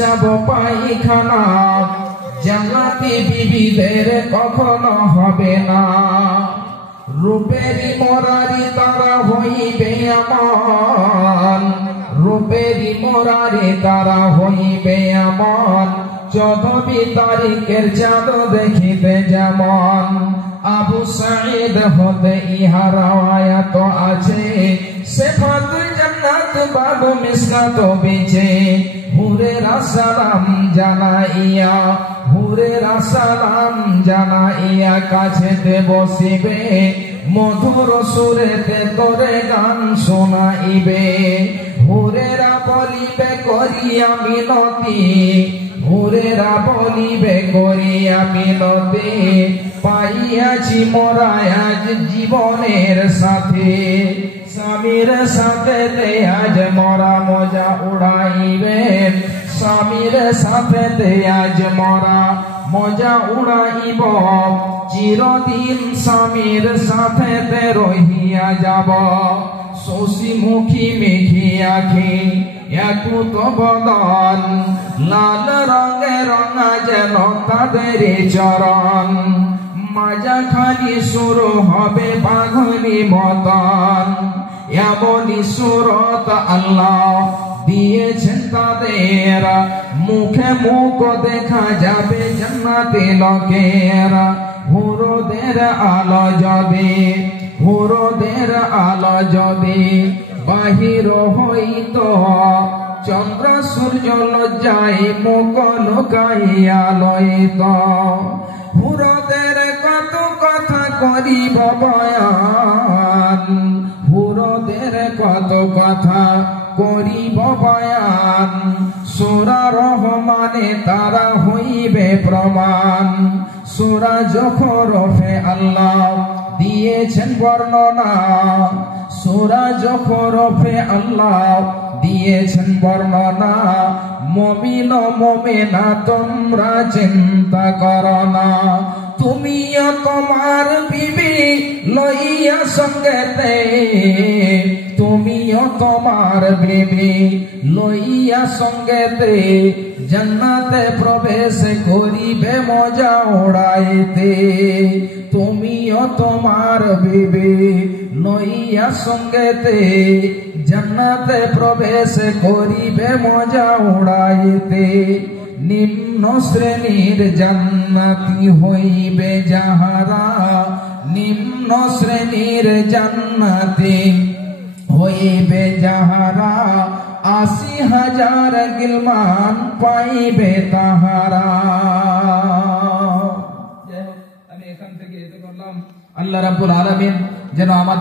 পেশাব পায়খানা জান্নাতি বিবিদের কখনো হবে না। রূপেরই মরারি তারা হইবে এমন, রূপেরই মরারি তারা হইবে এমন, 14 তারিখের চাঁদ দেখিতে যেমন। আবু সাঈদ হতে ইহা রাওয়ায়াত আছে, সিফাত জান্নাত বাবু মিসকাত বিছে। হুরেরা সালাম জানাইয়া, হুরেরা সালাম জানাইয়া কাছেতে বসিবে, মধুর সুরেতে তোরে গান শোনাইবে। হুরেরা বলিবে করিয়া মিনতি, হুরেরা বলিবে করিয়া মিনতি, পাইয়াছি মোরা আজ জীবনের সাথে। স্বামীর সাথে আজ মোরা মজা উড়াইবে, স্বামীর সাথে আজ মোরা মজা উড়াইব। চিরদিন স্বামীর সাথে রহিয়া যাব, শশী মুখী মেঘি আখি একুত বদন, লাল রঙে রঙা যেন তাদের চরণ। মাঝাখানি শুরু হবে বাঘনি মতন, এমনই সুরত আল্লাহ দিয়েছেন তাদের। মুখে মুখ দেখা যাবে জান্নাতি লোকের, হুরদের আলো যদি, হুরদের আলো যদি বাহির হইত, চন্দ্র সূর্য লজ্জায় মুখ লুকাইয়া লইত। হুরদের কত কথা করিব বয়ান, হুরদের কত কথা করিব বয়ান। সূরা রহমানে তারা হইবে প্রমাণ, সূরা যুখরুফে আল্লাহ দিয়েছেন বর্ণনা, সূরা যুখরুফে আল্লাহ দিয়েছেন বর্ণনা। মুমিন ও মুমিনা তোমরা চিন্তা করো না, তুমিও তোমার বিবি লইয়া সঙ্গেতে, তুমিও তোমার বিবি লইয়া সঙ্গেতে, জান্নাতে প্রবেশ করিবে মজা উড়াইতে। তুমিও তোমার বিবি লইয়া সঙ্গেতে, জান্নাতে প্রবেশ করিবে মজা উড়াইতে। নিম্ন শ্রেণীর জান্নাতি হইবে যাহারা, নিম্ন শ্রেণীর জান্নাতি হইবে যাহারা, 80,000 গিলমান পাইবে তাহারা। আমি এখান থেকে এতে করলাম। আল্লাহ রাব্বুল আলামিন যেন আমাদের